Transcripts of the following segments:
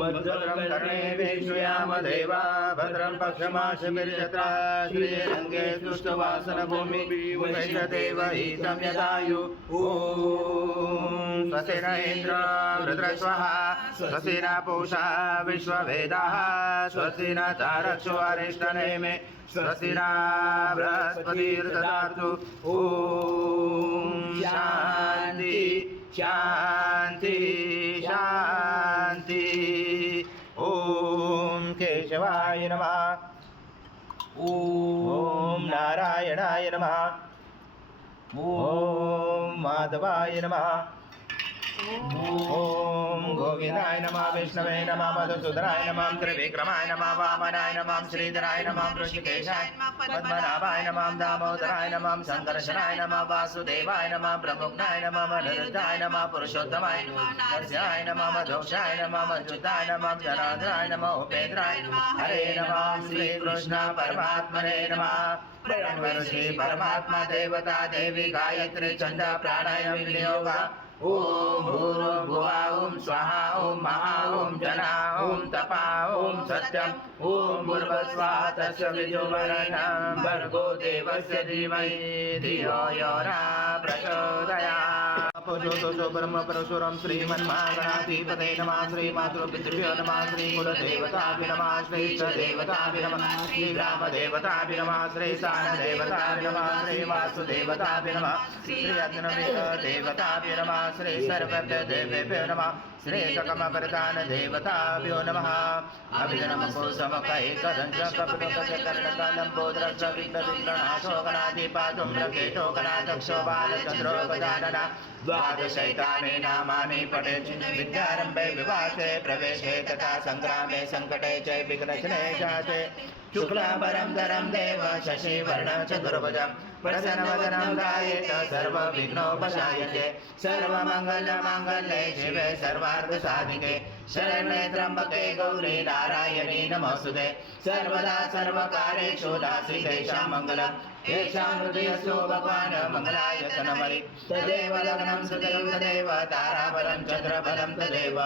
भद्रं कर्णे देवा भद्रं पक्षमाशमिर्यत्रा श्रीरङ्गे तुष्टवासनभूमि वैश्वदेव हितं यदायु ॐ स्वस्ति न इन्द्रो वृत्रस्वः स्वस्ति न पूषा विश्ववेदाः स्वस्ति न तारक्षो अरिष्टनेमे स्वस्ति न बृहस्पतिर्ददातु ॐ शान्ति शान्ति शान्ति ॐ केशवाय नमः ॐ नारायणाय नमः ॐ माधवाय नमः ॐ गोविन्दाय नमः विष्णवे नमः मधुसूदनाय नमः त्रिविक्रमाय नमः वामनाय नमः श्रीधराय नमः ऋषिकेशाय पद्मनाभाय नमः दामोदराय नमः संकर्षणाय नमः वासुदेवाय नमः प्रमुग्नाय नमः अनिरुद्धाय नमः पुरुषोत्तमाय नमः नरसिंहाय नमः मधोक्षाय नमः मंजुताय नमः जनार्दनाय नमः उपेन्द्राय नमः हरे नमः श्री कृष्ण परमात्मने नमः श्री परमात्मा देवता देवी गायत्री छंद प्राणायाम विनियोग ओम भूर्भुवः ओम स्वाहा ओम महा ओम जना ओम तपा ओम सत्यम ओम भूर्भुवः तस्य विद्युवरेण्यं भर्गो देवस्य धीमहि धियो यो न प्रचोदयात् अपजोतोषो ब्रह्म परशुराम श्रीमन्महागणाधिपते नमः श्रीमातृपितृभ्यो नमः श्रीकुलदेवताभ्यो नमः श्रीष्टदेवताभ्यो नमः श्रीग्रामदेवताभ्यो नमः श्रीस्थानदेवताभ्यो नमः श्रीवासुदेवताभ्यो नमः श्रीरत्नदेवताभ्यो नमः श्री सर्वदेवेभ्यो नमः श्री सकमवरदान देवताभ्यो नमः अभिजनमकुसमकैकदञ्च कपिलकर्णकलम्बोदरश्च विघ्नविघ्ननाशो गणाधिपातुं रकेशो गणाध्यक्षो बालचन्द्रो गजानन द्वादशैतानि नामानि पठेत् विद्यारम्भे विवासे प्रवेशे तथा सङ्ग्रामे सङ्कटे च विघ्नशने जाते शुक्लाम्बरं धरं देव शशिवर्णं चतुर्भुजं प्रसन्नवदनं ध्यायेत् सर्वविघ्नोपशायते सर्वमङ्गलमाङ्गल्ये शिवे सर्वार्थसाधिके शरण्ये त्र्यम्बके गौरी नारायणी नमोऽस्तुते सर्वदा सर्वकार्येषु नास्ति मङ्गलम् येषां हृदयस्थो भगवान् मङ्गलायतनमणि तदेव लग्नं सुतयं तदेव ताराबलं चन्द्रबलं तदेव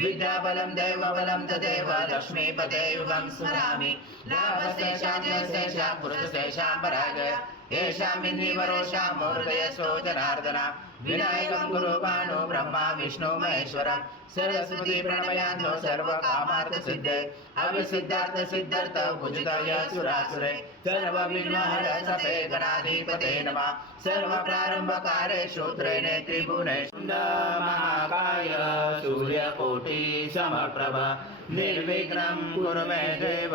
विद्याबलं देवबलं तदेव लक्ष्मीपते युगं स्मरामि लाभस्तेषां यस्तेषां पुरुषस्तेषां पराजय येषाम् इन्द्रिवरोषां हृदयस्थो जनार्दन विनायकं गुरु भानु ब्रह्मा विष्णु महेश्वरं सरस्वती प्रणमयान्तो सर्वकामार्थसिद्धे अविसिद्धार्थ सिद्धार्थ भुजगाय सुरासुरे सर्वविघ्नहरसपे गणाधिपते नमः सर्वप्रारम्भकारेषु त्रिने त्रिभुवने महाकाय सूर्यकोटि समप्रभ निर्विघ्नं कुरु मे देव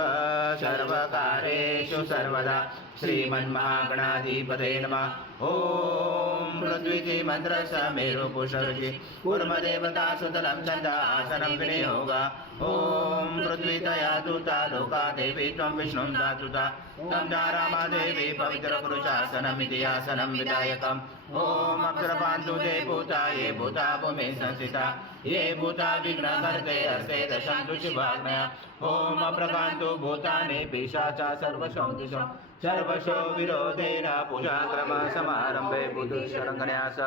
सर्वकार्येषु सर्वदा श्रीमन्महागणाधिपते नमः ॐ पृथ्वीति मन्त्रस्य मेरुपुषर्षि कूर्मदेवता सुतलं चन्द आसनं विनियोग ॐ पृथ्वीतया दूता लोका देवी त्वं विष्णुं दातुता तं रामा देवी पवित्रपुरुषासनमिति आसनं विधायकम् ॐ अप्सरपान्तु ते भूता ये भूता भूमि संस्थिता ये भूता विघ्नकर्ते हस्ते दशन्तु शिवाज्ञया ॐ अप्रकान्तु भूतानि पिशाचा सर्वशौ सर्वशो विरोधेन पूजाक्रम समारंभे बुद्धशरणन्यास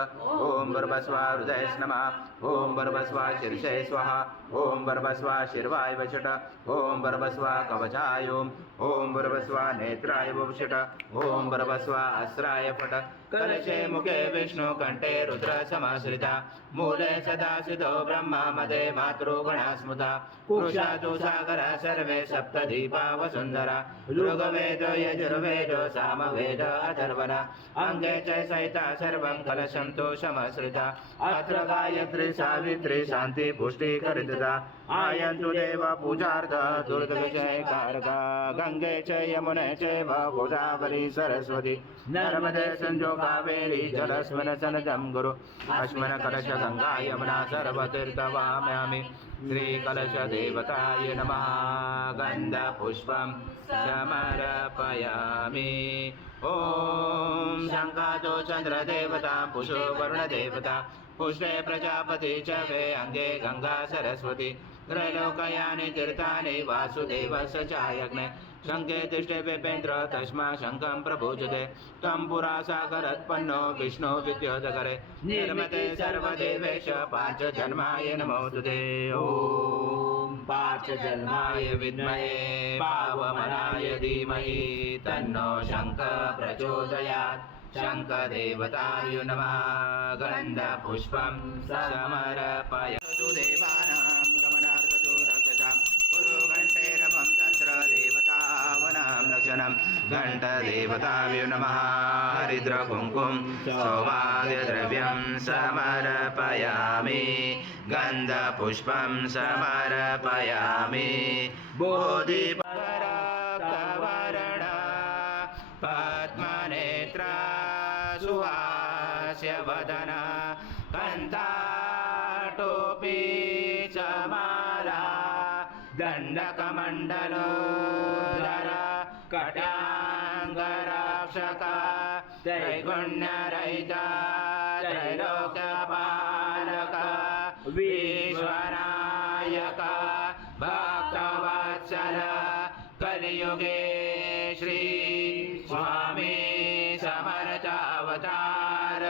ओम बर्भस्वा हृदय नमः ओम बर्भस्वा शीर्षे स्वाहा ओम बर्भस्वा शिर्वाय वचट ओम बर्भस्वा कवचाय ओम बर्भस्वा नेत्राय वचट ओम बर्भस्वा अस्त्राय फट कलशे मुखे विष्णु कंठे रुद्र समाश्रिता मूले सदा सिद्धो ब्रह्मा मदे मातृगणा स्मृता पुरुषातु सागर सर्वे सप्तदीपा वसुंधरा ऋग्वेद यजुर्वेद सामवेद अथर्वण अंगे च सहिता सर्वं कलशं तु समाश्रिता अत्र गायत्री सावित्री शांति पुष्टि करिता आयन्तु देव पूजार्थ दुर्गविजय कारका गंगे च यमुने चैव गोदावरी सरस्वती नर्मदे सिन्धु कावेरी जलस्मिन् सन्निधं गुरु अस्मिन् कलश गंगा यमुना सर्वतीर्थवाम्यामि श्रीकलश देवताय नमः गन्धपुष्पं समर्पयामि ॐ शङ्कातो चन्द्रदेवता पुषो वरुणदेवता पुष्टे प्रजापति च वे अंगे गंगा सरस्वती त्रैलोकयानि तीर्थानि वासुदेवस्य चायग्ने शङ्खे तिष्ठे वेपेन्द्र तस्मा शङ्खं प्रभुजते तं पुरा सागरोत्पन्नो विष्णु विद्योतकरे निर्मते सर्वदेवेश पाञ्चजन्माय नमोऽस्तु ते ॐ पाञ्चजन्माय विद्महे पावमनाय धीमहि तन्नो शङ्खः प्रचोदयात् शङ्खदेवताय नमः गन्धपुष्पं समर्पयामि देवानां गमनार्थतो रक्षसां गुरुघण्टेरवं तन्त्रदेवतावनां रक्षणं घण्टदेवताय नमः हरिद्रकुङ्कुं सौभाग्यद्रव्यं समर्पयामि गन्धपुष्पं समर्पयामि बोधिपराक्तवरण पद्मनेत्रा सुहास्य वदन कन्ताटोपी चमाला दण्डकमण्डलोदर कटाङ्गरक्षक त्रैगुण्यरहित त्रैलोक्यपालक विश्वनायक भक्तवत्सल कलियुगे श्री स्वामी समर्थ अवतार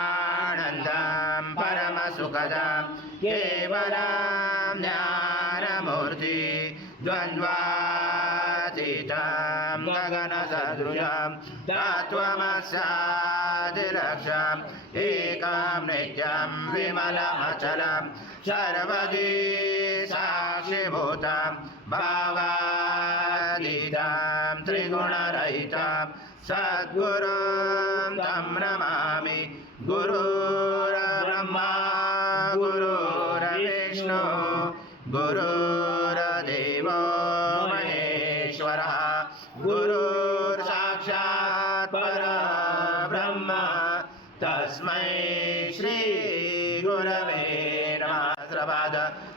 धारमानन्दं परमसुखदं केवलं ज्ञानमूर्ति द्वन्द्वातीतं गगनसदृशं तत्त्वमस्यादिलक्ष्यम् एकं नित्यं विमलमचलं सर्वदी साक्षिभूतं भावातीतं त्रिगुणरहितं सद्गुरुं तं नमामि गुरुर्ब्रह्मा गुरुर्विष्णु गुरुर्देवो महेश्वरः गुरुर्साक्षात् परब्रह्म तस्मै श्री गुरवे नमः सहस्रपाद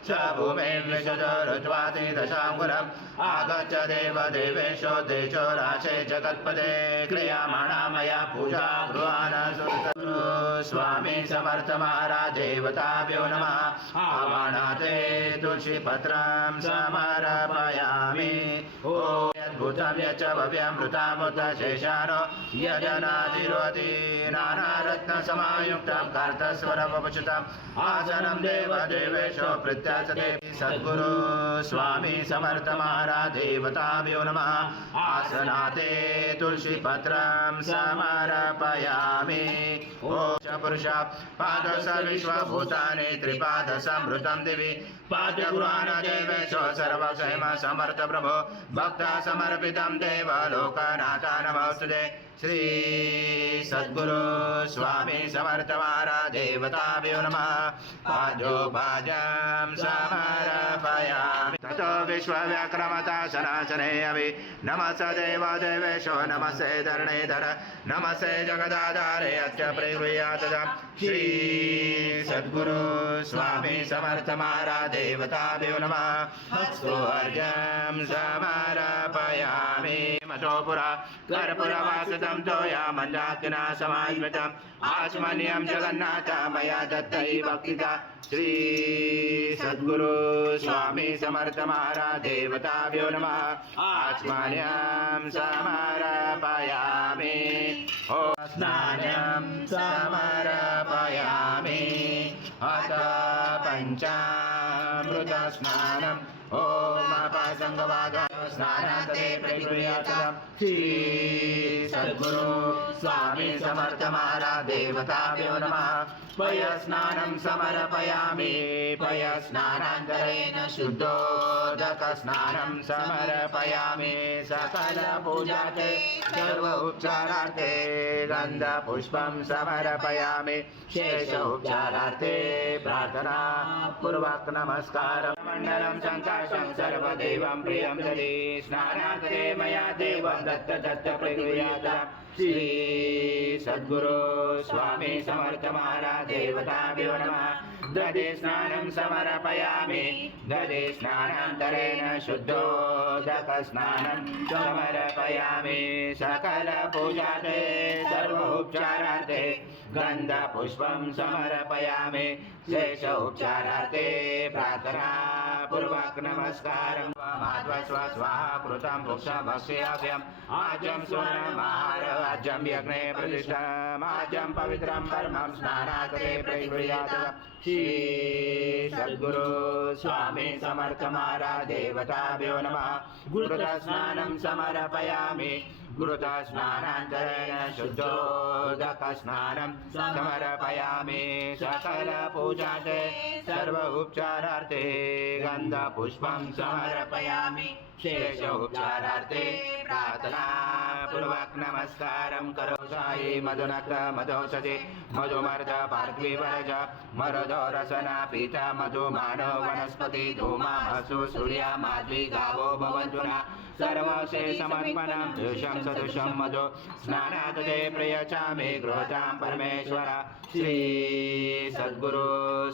स भूमिं विशुचरुज्वाति दशाङ्गुलम् आगच्छ देवदेवेशो देशो राशे जगत्पदे क्रियमाणा मया पूजा गृहाण सुरसुरो स्वामी समर्थ महाराज देवताभ्यो नमः आवाहनाते तुलसीपत्रं समर्पयामि ॐ यद्भूतं यच्च भव्यमृतामृत शेषानो यजनादिरोति नानारत्नसमायुक्तं कार्तस्वरमवचुतम् आसनं देवदेवेशो प्रत्यासते सद्गुरु स्वामी समर्थ महाराज देवताभ्यो नमः आसनाते तुलसीपत्रं समर्पयामि ॐ च पुरुष पादश विश्वभूतानि त्रिपादसंवृतं दिवि पाद्यगृहाण देवेशो सर्वक्षेम समर्थ प्रभो भक्ता समर्पितं देव लोकनाथा नमोस्तुते श्री सद्गुरु स्वामी समर्थ महाराज देवताभ्यो नमः पादोपाजं समर्पयामि ततो विश्वव्याक्रमता सनातने अभि नमस्ते देवदेवेशो नमस्ते धरणेधर नमस्ते जगदाधारे अच्च प्रगृह्यात् श्री सद्गुरु स्वामी समर्थ महाराज देवताभ्यो नमः हस्तोर्जं समर्पयामि मठोपुरा कर्पूरवासितं तोया मञ्जाकिना समास्मृतम् आचमनीयं जगन्नाथ मया दत्तै भक्तिता श्री सद्गुरु स्वामी समर्थ महाराज देवताभ्यो नमः आचमनीयं समर्पयामि ॐ स्नानं समर्पयामि अथ पञ्चामृतस्नानम् ॐ अपासङ्गवाद स्नानान्तरे प्रगृह्यात् श्री सद्गुरु स्वामी समर्थ महाराज देवताभ्यो नमः पयस्नानं समर्पयामि पयस्नानान्तरेण शुद्धोदकस्नानं समर्पयामि सकलपूजार्थे सर्व उपचारार्थे गन्धपुष्पं समर्पयामि शेष उपचारार्थे प्रार्थना पूर्वक नमस्कारम् मण्डलं सङ्काशं सर्वदेवं प्रियं ददे स्नानान्तरे मया देवं दत्त प्रगृह्यात् श्री सद्गुरु स्वामी समर्थ महाराज देवताभ्यो नमः दधे स्नानं समर्पयामि दधे स्नानान्तरेण शुद्धोदकस्नानं समर्पयामि सकलपूजार्थे सर्वोपचारार्थे गन्धपुष्पं समर्पयामि शेष उपचारार्थे प्रार्थना पूर्वक नमस्कारम् माध्वस्व स्वाहा कृतं भुक्षा भक्ष्याभ्यम् आज्यं सुवर्णमाहाराज्यं यज्ञे प्रतिष्ठामाज्यं पवित्रं परमं स्नानाकरे प्रगृह्यात् श्री सद्गुरु स्वामी समर्थ महाराज देवताभ्यो नमः गुरुस्नानं समर्पयामि गुरुस्नानान्तरेण शुद्धोदकस्नानं समर्पयामि सकलपूजार्थे सर्व उपचारार्थे गन्धपुष्पं समर्पयामि शेष उपचारार्थे प्रार्थना पूर्वक नमस्कारं करोषायि मधुनक मधोषधि मधुमर्द पार्थिवरज मरुदो रसना पीता मधुमानो वनस्पति धूमा असु सूर्या माध्वी गावो भवन्तु नः सर्वशेषमर्पणं दुषं सदुषं मधु स्नानात् ते प्रयच्छामि गृहतां परमेश्वर श्री सद्गुरु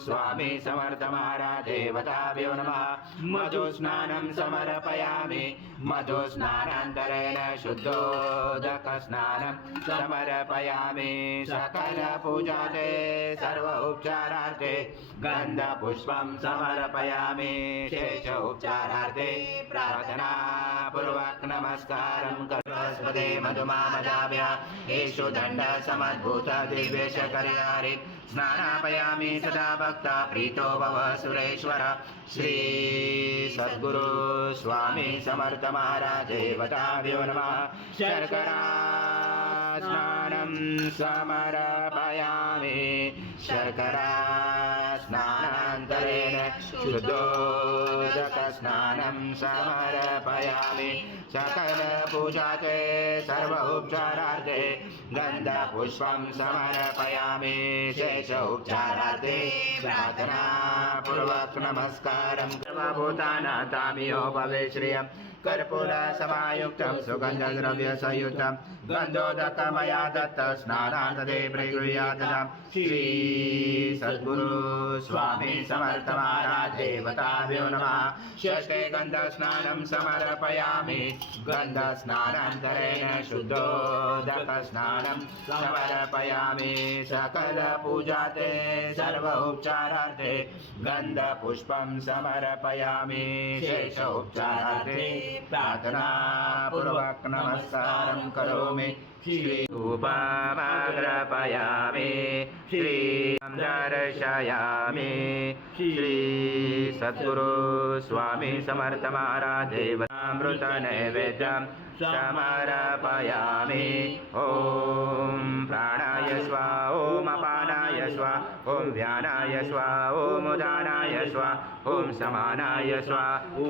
स्वामी समर्थ महाराज देवताभ्यो नमः मधुस्नानं समर्पयामि मधुस्नानान्तरेण शुद्धोदकस्नानं समर्पयामि सकलपूजार्थे सर्व उपचारार्थे गन्धपुष्पं समर्पयामि शेष उपचारार्थे प्रार्थना पूर्वक नमस्कारं करोस्पदे मधुमामदाभ्य येषु दण्ड समद्भूत दिव्येश कल्याणि स्नानापयामि सदा भक्ता प्रीतो भव सुरेश्वर श्री सद्गुरु स्वामी समर्थ महाराज देवताभ्यो नमः शर्करा स्नानं समर्पयामि शर्करा स्नानान्तरेण शुद्धोदकस्नानं समर्पयामि सकलपूजार्थे सर्व उपचारार्थे गन्धपुष्पं समर्पयामि शेष उपचारार्थे प्रार्थना पूर्वक नमस्कारं सर्वभूतानां भवे श्रियं कर्पूर समायुक्तं सुगन्धद्रव्यसंयुक्तं गन्धोदकमया दत्त स्नानान्तरे प्रगृह्यात् श्री सद्गुरु स्वामी समर्थ महाराज देवताभ्यो नमः षष्ठे गन्धस्नानं समर्पयामि गन्धस्नानान्तरेण शुद्धोदकस्नानं समर्पयामि सकलपूजार्थे सर्व उपचारार्थे गन्धपुष्पं समर्पयामि शेष उपचारार्थे प्रार्थना पूर्वक नमस्कारं करोमि श्री रूपमाग्रपयामि श्री दर्शयामि श्री सद्गुरु स्वामी समर्थ महाराज देवतामृत नैवेद्यं समर्पयामि ॐ प्राणाय स्वाहा ॐ अपानाय स्वाहा ॐ व्यानाय स्वाहा ॐ उदानाय स्वाहा ॐ समानाय स्वाहा ॐ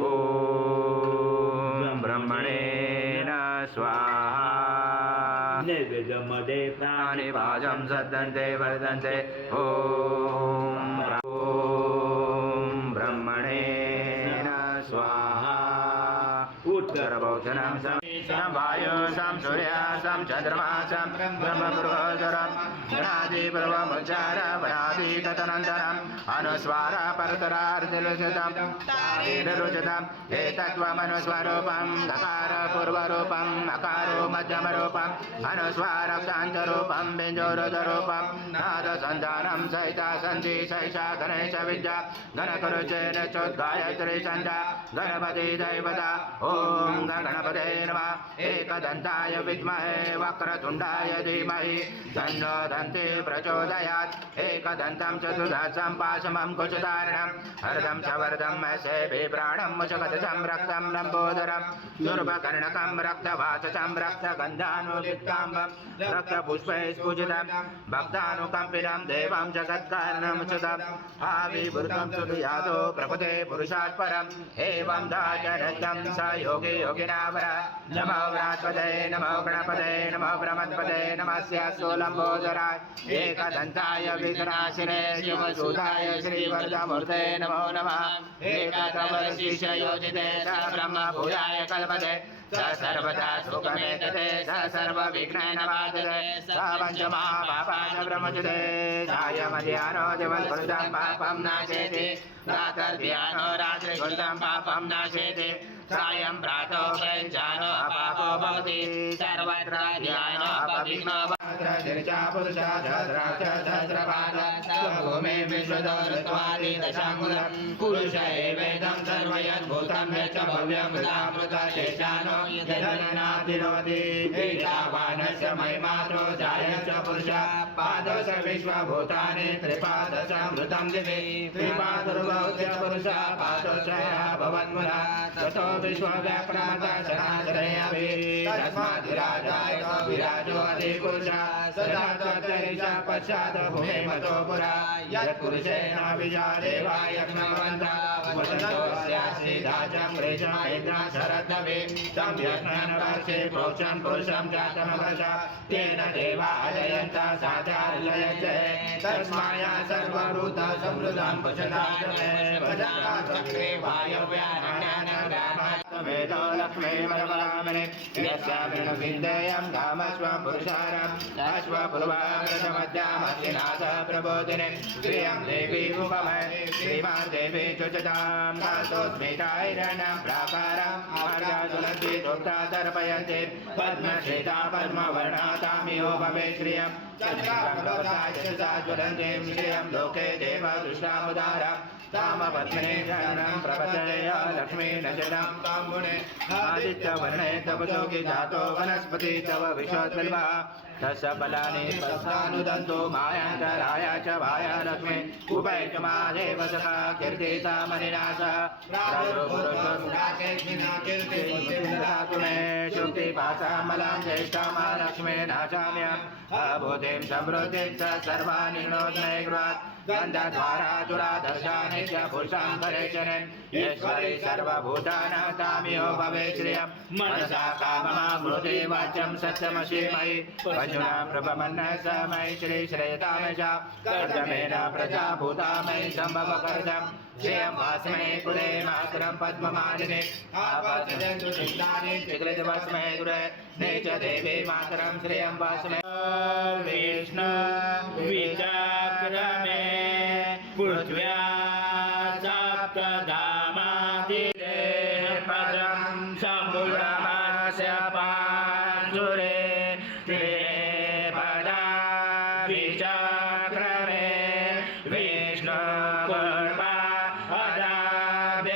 ब्रह्मणे स्वाहा नैवेद्यमध्ये प्राणिभाजं सद्दन्ते वर्धन्ते ॐ ब्रह्मणे स्वाहा उत्तरभोजनं सं वायु सं सूर्य सं चन्द्रमा सं ब्रह्मपुरोदरं गणादिपर्वमुच्चार वनादि तदनन्तरम् अनुस्वार परतरार्थिलुचितं तारेरुचितम् एतत्त्वमनुस्वरूपं दकार पूर्वरूपम् अकारो मध्यमरूपम् अनुस्वारक्षान्तरूपं बिञ्जोरुदरूपं नादसन्धानं सहिता सन्ति सैषा गणेश विद्या गणकुरुचेन चोद्गायत्री छन्दा गणपति दैवता ॐ गणपते नमः एकदन्ताय विद्महे वक्रतुण्डाय धीमहि तन्नो दन्ति प्रचोदयात् एकदन्तं चतुर्दशं पाशमं कुचधारणं हरदं च वरदं सेवे प्राणं मुचगदजं रक्तं लम्बोदरं दुर्भकर्णकं रक्तवाचचं रक्तगन्धानुलिप्ताम्बं रक्तपुष्पैस्फुजितं भक्तानुकम्पितं देवं जगत्कारणं सुदम् आविवृतं सुयातो प्रपदे पुरुषात् परम् एवं दाचरतं स योगी योगिनावर नमो व्रात्पदे नमो गणपते नमो ब्रह्मपदे नमस्य सोलम्बोदराय एकदन्ताय विघ्नाशिने शिवसूताय श्रीवरदमूर्ते नमो नमः एकदवर्षिषयोजिते स ब्रह्मभूयाय कल्पते स सर्वदा सुखमेतते स सर्वविघ्नैर्नवादते स पञ्चमहापापान् ब्रह्मचते सायमध्याह्नो दिवसकृतं पापं नाशेति प्रातर्ध्यानो रात्रिकृतं पापं नाशेति सायं प्रातो प्रयुञ्जानो अपापो भवति सर्वत्र ध्यानो अपविघ्नो भवति पुरुषा सहस्राक्ष सहस्रपाद भूमे विश्वदोरत्वादि दशाङ्गुलं पुरुष एवेदं सर्वयद्भूतं यच्च भव्यमृतामृतशेषानो यदननातिरोति एतावानस्य महिमात्रो जायश्च पुरुष पादश विश्वभूतानि त्रिपादशामृतं दिवे त्रिपादुर्भवत्य पुरुष पादशया भवन्मुरा ततो विश्वव्यापनमता सनातनयाभि तस्माद्विराजाय विराजो अधिपुरुष सदा तत्तरिषा पश्चात् भूमिमतो पुरा यत्पुरुषेण विजादेवा यज्ञवन्ता वसन्तोऽस्यासि दाचं वृषं इन्द्रं शरद्धवे तं यज्ञनवर्षे प्रोक्षं पुरुषं जातमवश तेन देवा अजयन्ता साचार्ययञ्च तस्माया सर्वभूत समृद्धं पशदात्मे भजता चक्रे वायव्यानन्यानगामस्तमेतो लक्ष्मी वरवरामने यस्यामृणविन्देयं गामस्वं पुरुषारम् अश्वपूर्वामृतमध्यामस्तिनाथ प्रबोधिने श्रियं देवी उपमय श्रीमान् देवी चुचतां दातोऽस्मिताैरणं प्राकारम् आर्याजुलन्ति दुग्धा तर्पयन्ति पद्मश्रिता पद्मवर्णातामिहो भवे श्रियं ज्वलन्तीं श्रियं लोके देव दृष्टामुदारम् तामपत्मने जननं प्रपदय लक्ष्मी नजनं ताम्बुने आदित्यवर्णे तव जोगी जातो वनस्पति तव विश्वद्बिल्वा तस्य फलानि पस्तानुदन्तो मायान्तराय च भाय लक्ष्मी उपैकमादेव सखा कीर्तिता मनिनाश मे शुक्तिपाशामलां ज्येष्ठां लक्ष्मी नाशाम्यम् अभूतिं समृद्धिं च सर्वाणि नोद्मय गृहात् गन्धद्वारा दुरादर्शानि च पुरुषां परेशने ईश्वरी सर्वभूतानां तामियो भवे श्रियं मनसा काममाकृति वाच्यं सत्यमसि मयि पशुना प्रभमन्नः स मयि श्री श्रेयतामशा कर्दमेन प्रजाभूता मयि सम्भव कर्दम् श्रियं वास्मै कुले मातरं पद्ममालिने आपद्यन्तु चिन्तानि विकृतवस्मै गुरे ने च देवी मातरं श्रियं वास्मै विष्णु विचक्रमे पृथ्व्या सप्तधामादिरे पदं सम्भुरमस्य पाञ्जुरे ते पदा विचक्रमे विष्णुकुर्मा अदाभ्य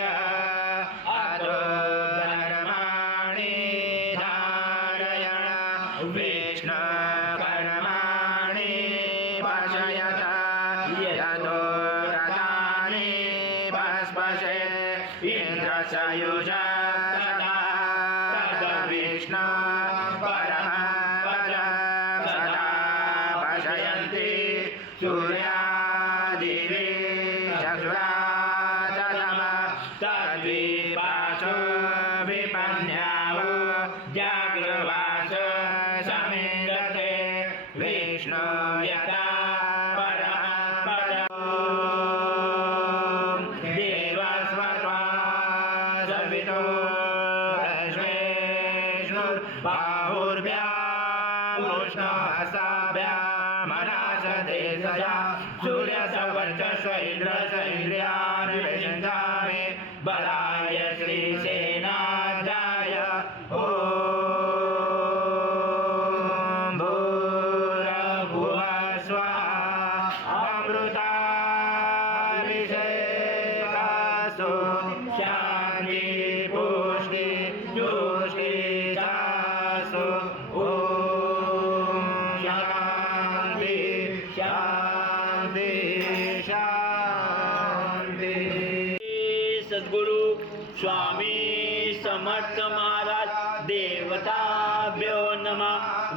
अतो कर्माणि धारयण विष्णुकर्माणि पशयत यतो रथानि भस्मसे इन्द्रसयुजा सदा विष्णु परमपदं सदा पशयन्ति सूर्यादिवे चक्षुराततम तद्विपाशो विपन्यावो जागृवास समिन्दते विष्णु यथा देवस्वत्वा सवितो बाहुर्भ्यां कृष्णहस्ताभ्यां मनासदेशया सूर्यसवर्चस्व इन्द्रस इन्द्रियाणि विषञ्चामि बलाय श्रीसेनाध्याय ॐ भूर्भुवः स्वः अमृताभिषेकास्तु शान्ति पुष्टि जुष्टि चास्तु ॐ शान्ति शान्ति शान्ति। सद्गुरु स्वामी समर्थ महाराज देवताभ्यो नमः।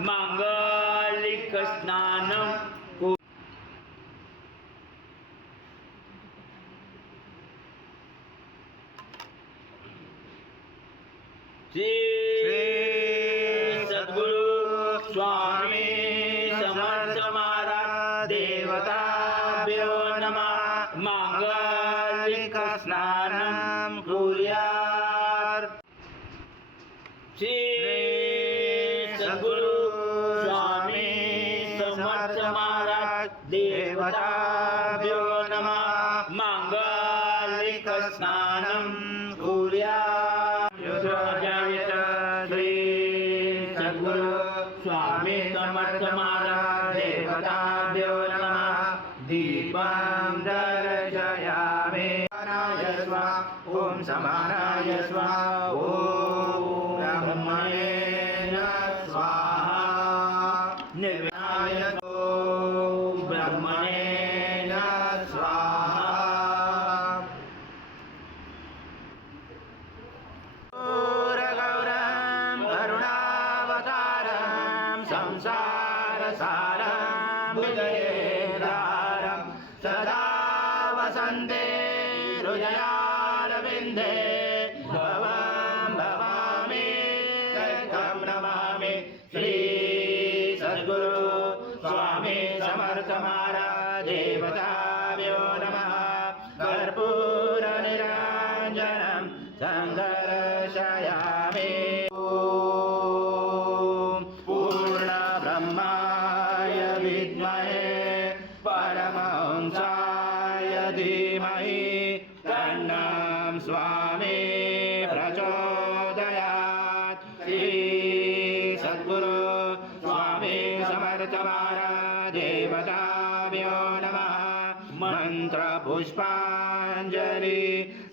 मांगलिक स्नानम श्री सद्गुरु स्वामी समर्थ महाराज देवताभ्यो नमः। मांगलिक स्नानं कुर्यात्। श्री सद्गुरु स्वामी समर्थ महाराज देवताभ्यो नमः। मांगलिक स्नानं कुर्यात्। श्री सद्गुरु स्वामी समर्थ महाराज देवताभ्यो नमः। दीपं दर्शयामि समानाय स्वाहा ॐ समानाय स्वाहा ॐ ब्रह्मणे स्वाहा निर्विघ्नाय ॐ ब्रह्मणे स्वाहा गौरं करुणावतारं संसारसारं विजयेदारं सदा वसन्ते हृदयारविन्दे भवं भवामि शरणं नमामि श्री सद्गुरु स्वामी समर्थ महाराज देवताभ्यो नमः कर्पूरनिराञ्जनं सन्दर्शयामि ॐ पूर्णब्रह्माय विद्महे परमहंसाय धीमहि तन्नं स्वामी प्रचोदयात् श्री सद्गुरु स्वामी समर्थ महाराज देवताभ्यो नमः मन्त्रपुष्पाञ्जलि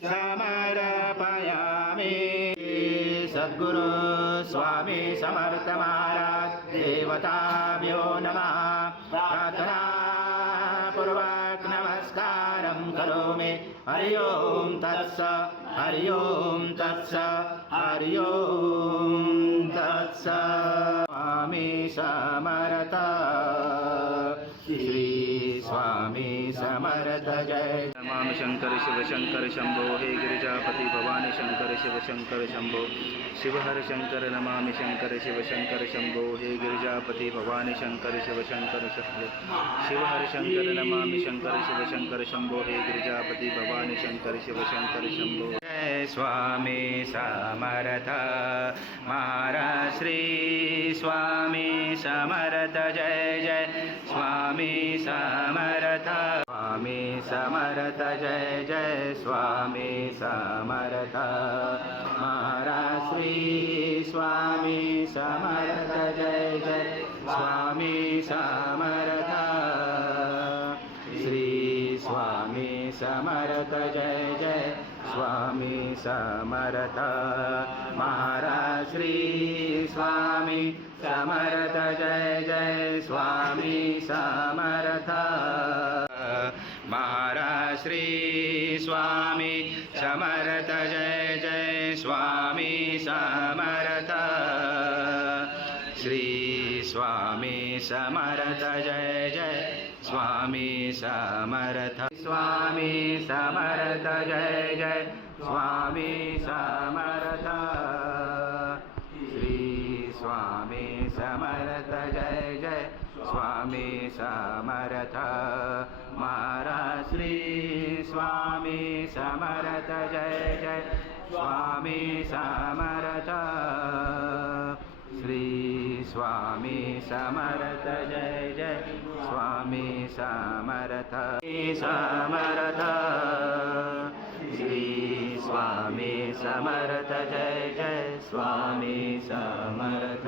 समर्पयामि सद्गुरु स्वामी समर्थ महाराज देवताभ्यो नमः प्रार्थना पूर्वक नमस्कारं करोमि हरि ओम तत्स हरि ओम तत्स हरि ओम तत्स स्वामी समर्थ श्री स्वामी समर्थ जय नमामि शंकर शिव शंकर शंभो हे गिरिजापति भवानी शंकर शिव शंकर शंभो शिव हर शंकर नमामि शंकर शिव शंकर शंभो हे गिरिजापति भवानी शंकर शिव शंकर शंभो शिव हर शंकर नमामि शंकर शिव शंकर शंभो हे गिरिजापति भवानी शंकर शिव शंकर शंभो जय स्वामी समर्थ महाराज श्री स्वामी समर्थ जय जय स्वामी समर्थ स्वामी समर्थ जय जय स्वामी समर्थ महाराज श्री स्वामी समर्थ जय जय स्वामी समर्थ श्री स्वामी समर्थ जय जय स्वामी समर्थ महाराज श्री स्वामी समर्थ जय जय स्वामी समर्थ महाराज श्री स्वामी समर्थ जय जय स्वामी समर्थ श्री स्वामी समर्थ जय जय स्वामी समर्थ स्वामी समर्थ जय जय स्वामी समर्थ श्री स्वामी समर्थ जय जय स्वामी समर्थ महाराज श्री स्वामी समर्थ जय जय स्वामी समर्थ श्री स्वामी समर्थ जय जय स्वामी समर्थ समर्थ श्री स्वामी समर्थ जय जय स्वामी समर्थ